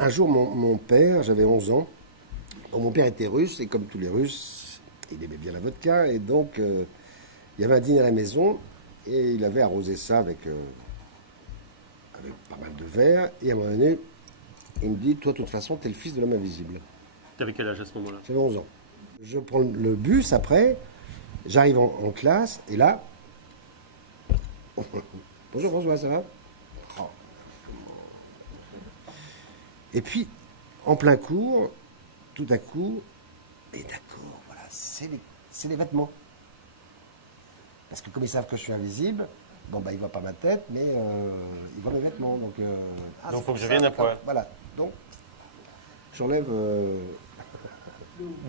Un jour, mon père, j'avais 11 ans, bon, mon père était russe, et comme tous les Russes, il aimait bien la vodka, et donc il y avait un dîner à la maison, et il avait arrosé ça avec pas mal de verres, et à un moment donné, il me dit, toi, de toute façon, t'es le fils de l'homme invisible. T'avais quel âge à ce moment-là? J'avais 11 ans. Je prends le bus après, j'arrive en classe, et là, bonjour François, ça va? Oh. Et puis, en plein cours, tout à coup, et d'accord, voilà, c'est les vêtements. Parce que comme ils savent que je suis invisible, bon, bah, ils ne voient pas ma tête, mais ils voient mes vêtements. Donc, Donc, faut que je vienne à poil. Voilà, donc, j'enlève...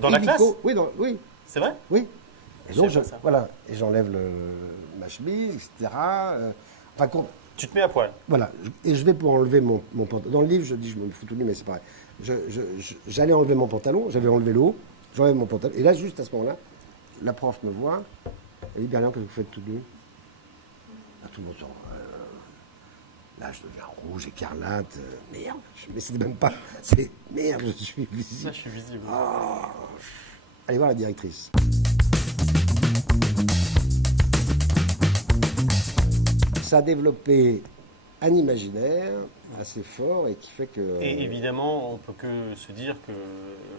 Dans la classe? Oui, oui. C'est vrai? Oui. Et donc, savais pas ça. voilà, et j'enlève ma chemise, etc. Enfin, Tu te mets à poil. voilà, et je vais pour enlever mon pantalon. Dans le livre, je dis, je me fous tout nu, mais c'est pareil. J'allais enlever mon pantalon, j'avais enlevé le haut, j'enlève mon pantalon. Et là, juste à ce moment-là, la prof me voit, elle dit, Berlian, qu'est-ce que vous faites tout nu? Tout le monde sort. Là, je deviens rouge, écarlate. Merde, mais c'était même pas. C'est merde, je suis visible. Ça, je suis visible. Ah. Allez voir la directrice. Ça a développé un imaginaire assez fort et qui fait que... Et évidemment, on peut que se dire que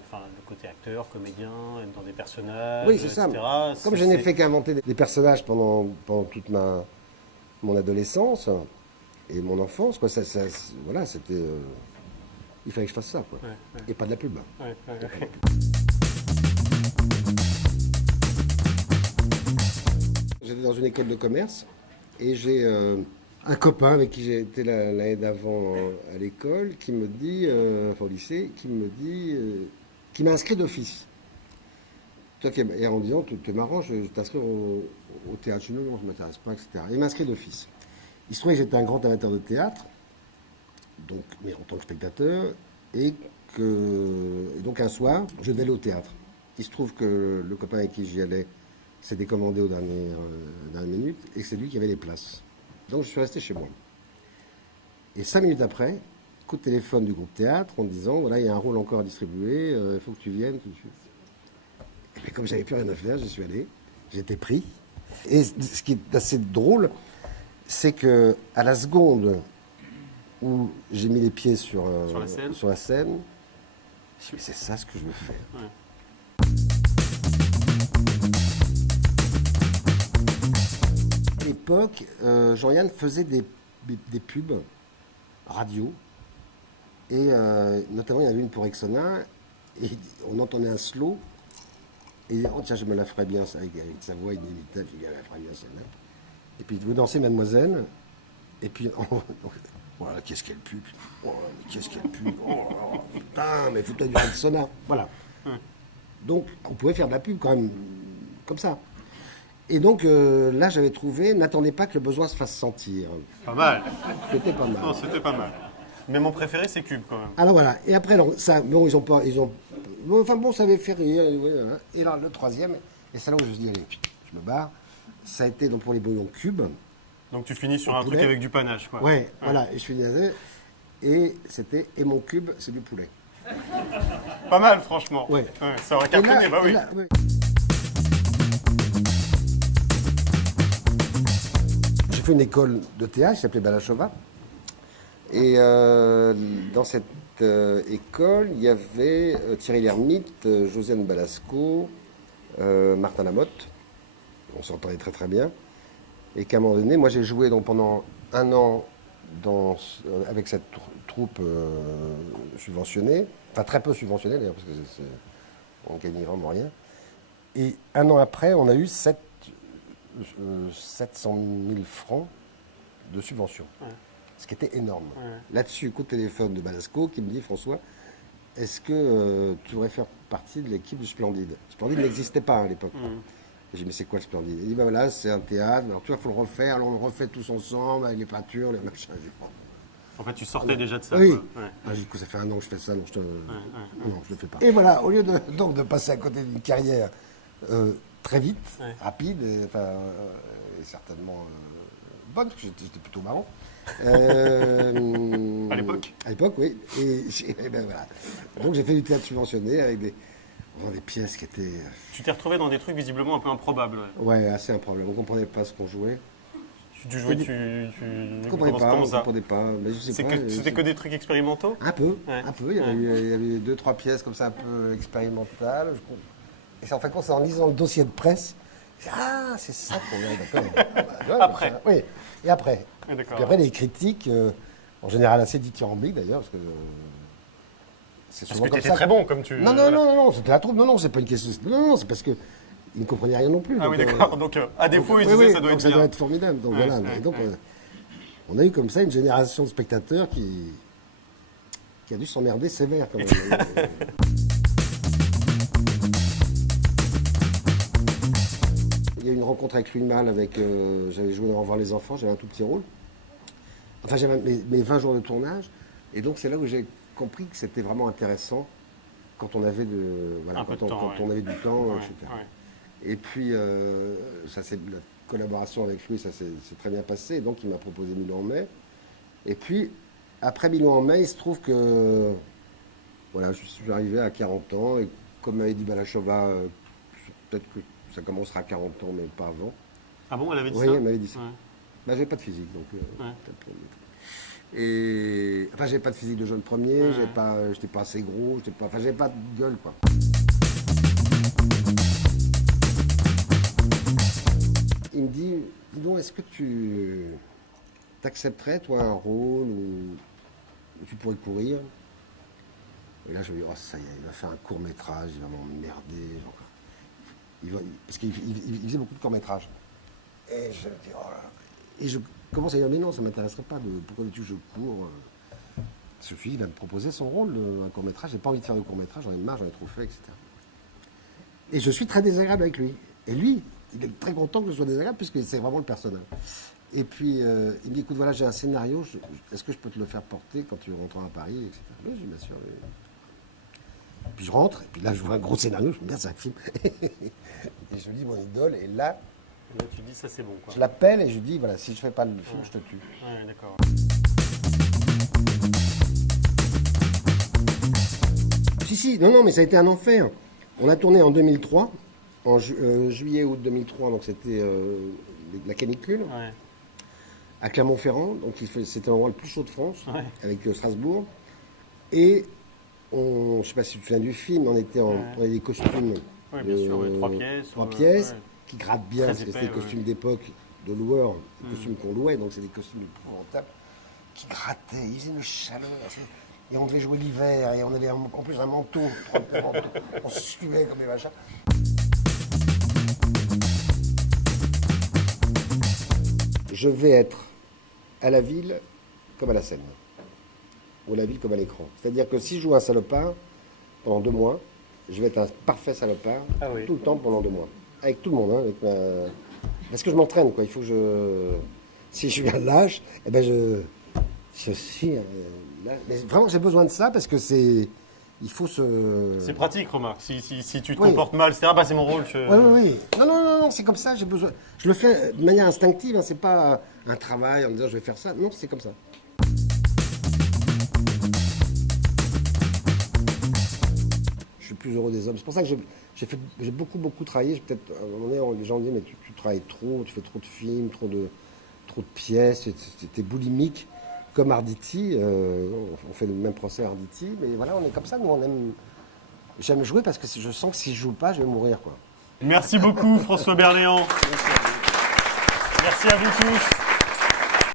enfin, le côté acteur, comédien, être dans des personnages, Oui, c'est ça. etc. Comme je n'ai fait qu'inventer des personnages pendant toute mon adolescence et mon enfance, quoi, voilà, c'était... il fallait que je fasse ça, quoi. Ouais, ouais. Et pas de la pub. Ouais, ouais. J'étais dans une école de commerce et j'ai un copain avec qui j'ai été l'année d'avant à l'école qui me dit, enfin au lycée, qui me dit, qui m'a inscrit d'office. Et en me disant, t'es marrant, je t'inscris au théâtre. Je dis non, ça ne m'intéresse pas, etc. Il m'a inscrit d'office. Il se trouvait que j'étais un grand amateur de théâtre, donc, mais en tant que spectateur, et donc un soir, je devais aller au théâtre. Il se trouve que le copain avec qui j'y allais s'était commandé aux dernières minutes, et c'est lui qui avait les places. Donc je suis resté chez moi. Et 5 minutes après, coup de téléphone du groupe théâtre en disant, voilà, il y a un rôle encore à distribuer, il faut que tu viennes tout de suite. Et bien, comme j'avais plus rien à faire, j'y suis allé, j'étais pris. Et ce qui est assez drôle, c'est que à la seconde où j'ai mis les pieds sur la scène, je me suis dit, c'est ça ce que je veux faire. Ouais. À l'époque, Jean-Yann faisait des pubs radio, et notamment il y en avait une pour Rexona, et on entendait un slow, et il dit, oh tiens, je me la ferais bien, ça, avec sa voix inimitable, je dis, elle la ferait bien celle-là. Et puis vous dansez Mademoiselle, et puis voilà, qu'est-ce qu'elle pue, oh, qu'est-ce qu'elle pue, oh, putain, mais fous-toi du Rexona, voilà. Donc on pouvait faire de la pub quand même, comme ça. Et donc là, j'avais trouvé, n'attendez pas que le besoin se fasse sentir. Pas mal. C'était pas mal. Non, c'était pas mal. Mais mon préféré, c'est Cube, quand même. Alors voilà, et après, alors, ça, bon, enfin bon, ça avait fait rire, voilà. Et là, le troisième, et c'est là où je me suis dit, allez, je me barre, ça a été donc pour les bouillons Cube. Donc tu finis sur un poulet. truc avec du panache, quoi. Ouais, voilà, et je finis avec, et c'était, et mon Cube, c'est du poulet. Pas mal, franchement. Ouais. Ça aurait cartonné, bah oui. Ouais. J'ai fait une école de théâtre qui s'appelait Balachova. Et dans cette école, il y avait Thierry Lhermitte, Josiane Balasco, Martin Lamotte. On s'entendait très très bien. Et qu'à un moment donné, moi j'ai joué donc, pendant un an avec cette troupe subventionnée, enfin très peu subventionnée d'ailleurs, parce que on ne gagnait vraiment rien. Et un an après, on a eu 700 000 francs de subvention. Ouais. Ce qui était énorme. Ouais. Là-dessus, coup de téléphone de Balasco qui me dit, François, est-ce que tu voudrais faire partie de l'équipe du Splendide? Splendide n'existait pas à l'époque. Et j'ai dit, mais c'est quoi le Splendide? Il dit, ben voilà, c'est un théâtre, alors tu vois, il faut le refaire, alors on le refait tous ensemble, avec les peintures, les machins. En fait, tu sortais déjà de ça. Oui. Ouais. Ah, du coup, ça fait un an que je fais ça, non, je le fais pas. Et voilà, au lieu de passer à côté d'une carrière très vite, rapide, et certainement bonne, parce que j'étais plutôt marrant. À l'époque. À l'époque, oui. Et ben voilà. Donc j'ai fait du théâtre subventionné avec des pièces qui étaient... Tu t'es retrouvé dans des trucs visiblement un peu improbables. Ouais. Ouais, assez improbable. On ne comprenait pas ce qu'on jouait. Tu jouais, On ne comprenait pas. Mais je sais pas. C'était que des trucs expérimentaux? Un peu, Ouais. un peu. Il y avait 2-3 pièces comme ça un peu expérimentales. Et c'est en fait, c'est en lisant le dossier de presse. Ah, c'est ça qu'on a, d'accord. Après. Oui, et après. Ah, d'accord. Puis après, les critiques, en général assez dithyrambiques d'ailleurs, parce que c'est Parce souvent que comme tu étais ça. très bon, comme tu... Non, voilà. non, c'était la troupe. Non, c'est pas une question. Non, c'est parce que ils ne comprenaient rien non plus. Ah donc, oui, d'accord. Donc, à défaut, ils oui, disaient oui, ça doit donc être ça bien. doit être formidable. Donc Ouais, voilà. ouais, Et donc, ouais. on a eu comme ça une génération de spectateurs qui a dû s'emmerder sévère quand même. Il y a eu une rencontre avec Louis Malle, j'avais joué dans Au revoir les enfants, j'avais un tout petit rôle. Enfin, j'avais mes 20 jours de tournage. Et donc, c'est là où j'ai compris que c'était vraiment intéressant quand on avait, Un peu de temps, ouais. on avait du temps, Ouais, etc. ouais. Et puis, la collaboration avec lui, ça s'est très bien passé. Et donc, il m'a proposé Milan en mai. Et puis, après Milan en mai, il se trouve que voilà, je suis arrivé à 40 ans. Et comme m'avait dit Balachova, peut-être que ça commencera à 40 ans, mais pas avant. Ah bon, elle avait dit Oui, ça? elle m'avait dit ça. Ouais. Bah, j'avais pas de physique, donc. Ouais. Et enfin, j'avais pas de physique de jeune premier, Ouais. j'étais pas assez gros, j'avais pas de gueule, quoi. Il me dit, dis donc, est-ce que tu t'accepterais, toi, un rôle où tu pourrais courir? Et là, je me dis, oh, ça y est, il va faire un court-métrage, il va m'emmerder. Parce qu'il faisait beaucoup de courts-métrages. Et je dis, oh là là. Et je commence à dire, mais non, ça ne m'intéresserait pas. Pourquoi veux-tu que je cours? Parce que il va me proposer son rôle, un court-métrage. J'ai pas envie de faire de court-métrage, j'en ai marre, j'en ai trop fait, etc. Et je suis très désagréable avec lui. Et lui, il est très content que je sois désagréable, puisque c'est vraiment le personnage. Et puis, il me dit, écoute, voilà, j'ai un scénario, est-ce que je peux te le faire porter quand tu rentreras à Paris, etc. Oui, je dis, bien sûr. Oui. Puis je rentre, et puis là, je vois un gros scénario, je me dis, merde, c'est un film. Et je me dis, mon idole, et là, Là, tu dis ça, c'est bon, quoi. je l'appelle et je lui dis, voilà, si je fais pas le film, je te tue. Ouais, d'accord. Si, non, mais ça a été un enfer. On a tourné en 2003, en juillet-août 2003, donc c'était la canicule, Ouais. à Clermont-Ferrand. Donc c'était l'endroit le plus chaud de France, Ouais. avec Strasbourg. Et je ne sais pas si tu te souviens du film, on avait des costumes. Ouais, bien sûr, ouais, 3 pièces. Trois pièces, Ouais. qui grattent bien, Très parce que épais, c'était des ouais. costumes d'époque de loueurs, des costumes qu'on louait, donc c'est des costumes épouvantables, qui grattaient, ils faisaient une chaleur. Et on devait jouer l'hiver, et on avait en plus un manteau, on suait comme des machins. Je vais être à la ville comme à la scène, ou à la ville comme à l'écran. C'est-à-dire que si je joue un salopard pendant 2 mois, je vais être un parfait salopard Ah oui. tout le temps pendant 2 mois. Avec tout le monde, hein, parce que je m'entraîne, quoi. Il faut que si je suis un lâche, eh ben je suis lâche. Mais vraiment, j'ai besoin de ça parce que il faut se... C'est pratique, remarque. Si tu te Oui. comportes mal, etc., bah, c'est mon rôle. Oui. Non, c'est comme ça, j'ai besoin. Je le fais de manière instinctive, hein, c'est pas un travail en me disant je vais faire ça. Non, c'est comme ça. Je suis plus heureux des hommes. C'est pour ça que j'ai beaucoup travaillé. Peut-être à un moment donné, les gens me disent mais tu travailles trop, tu fais trop de films, trop de pièces, t'es boulimique. Comme Arditi, on fait le même procès à Arditi, mais voilà, on est comme ça, nous on aime. J'aime jouer parce que je sens que si je joue pas, je vais mourir, quoi. Merci beaucoup, François Berléand. Merci à vous tous.